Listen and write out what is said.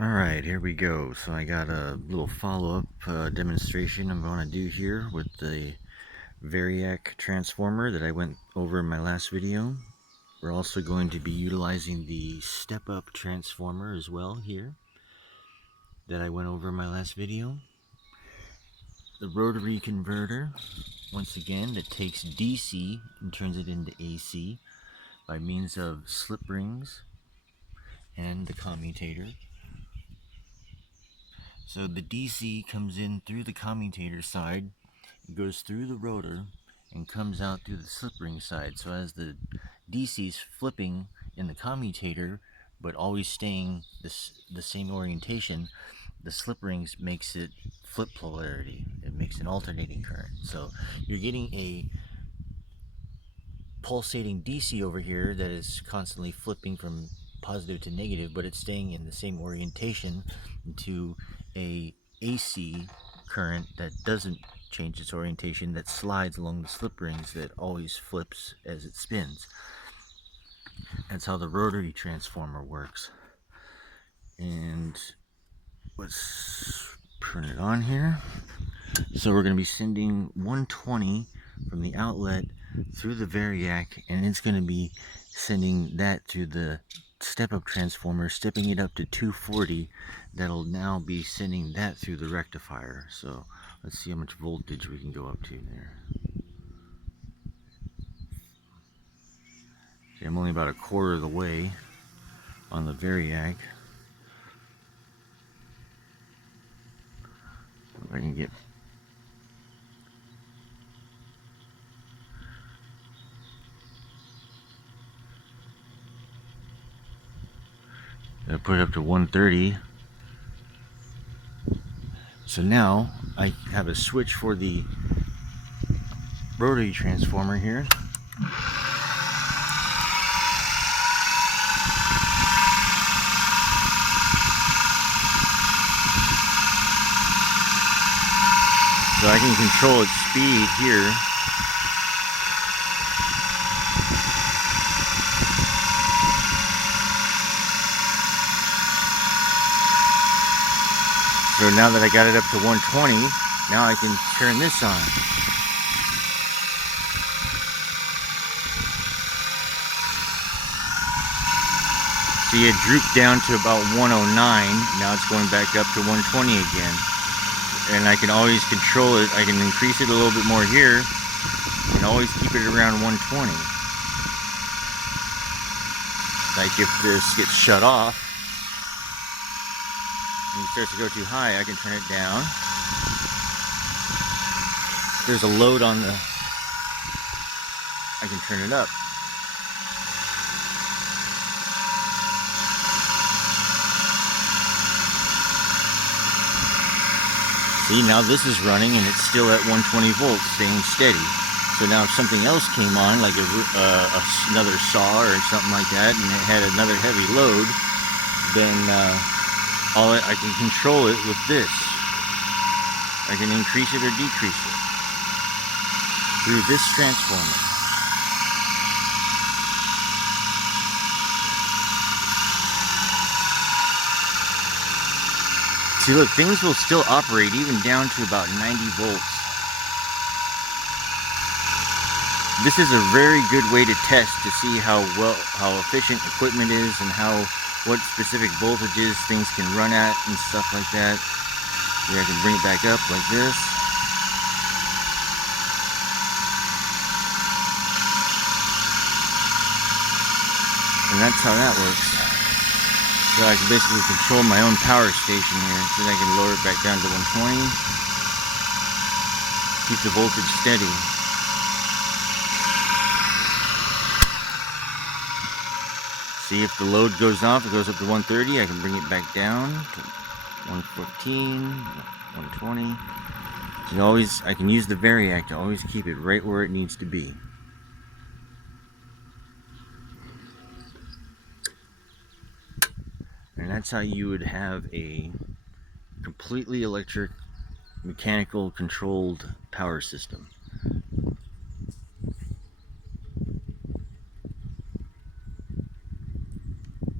Alright, here we go. So I got a little follow-up demonstration I'm going to do here with the Variac transformer that I went over in my last video. We're also going to be utilizing the step-up transformer as well here that I went over in my last video. The rotary converter, once again, that takes DC and turns it into AC by means of slip rings and the commutator. So the DC comes in through the commutator side, it goes through the rotor, and comes out through the slip ring side. So as the DC is flipping in the commutator, but always staying the same orientation, the slip rings makes it flip polarity. It makes an alternating current. So you're getting a pulsating DC over here that is constantly flipping from positive to negative, but it's staying in the same orientation to a AC current that doesn't change its orientation, that slides along the slip rings, that always flips as it spins. That's how the rotary transformer works. And let's turn it on here. So we're going to be sending 120 from the outlet through the Variac, and it's going to be sending that to the step-up transformer, stepping it up to 240. That'll now be sending that through the rectifier. So let's see how much voltage we can go up to there. See, I'm only about a quarter of the way on the Variac. If I can get I put it up to 130. So now I have a switch for the rotary transformer here. So I can control its speed here. So now that I got it up to 120, now I can turn this on. See, it drooped down to about 109. Now it's going back up to 120 again. And I can always control it. I can increase it a little bit more here and always keep it around 120. Like if this gets shut off and it starts to go too high, I can turn it down. If there's a load on the, I can turn it up. See, now this is running and it's still at 120 volts, staying steady. So now if something else came on, like another saw or something like that, and it had another heavy load, then I can control it with this. I can increase it or decrease it through this transformer. See, look, things will still operate even down to about 90 volts. This is a very good way to test to see how efficient equipment is and what specific voltages things can run at and stuff like that. Yeah, I can bring it back up like this. And that's how that works. So I can basically control my own power station here. So I can lower it back down to 120. Keep the voltage steady. See, if the load goes off, it goes up to 130. I can bring it back down to 115, 120. I can use the Variac to always keep it right where it needs to be. And that's how you would have a completely electric, mechanical controlled power system.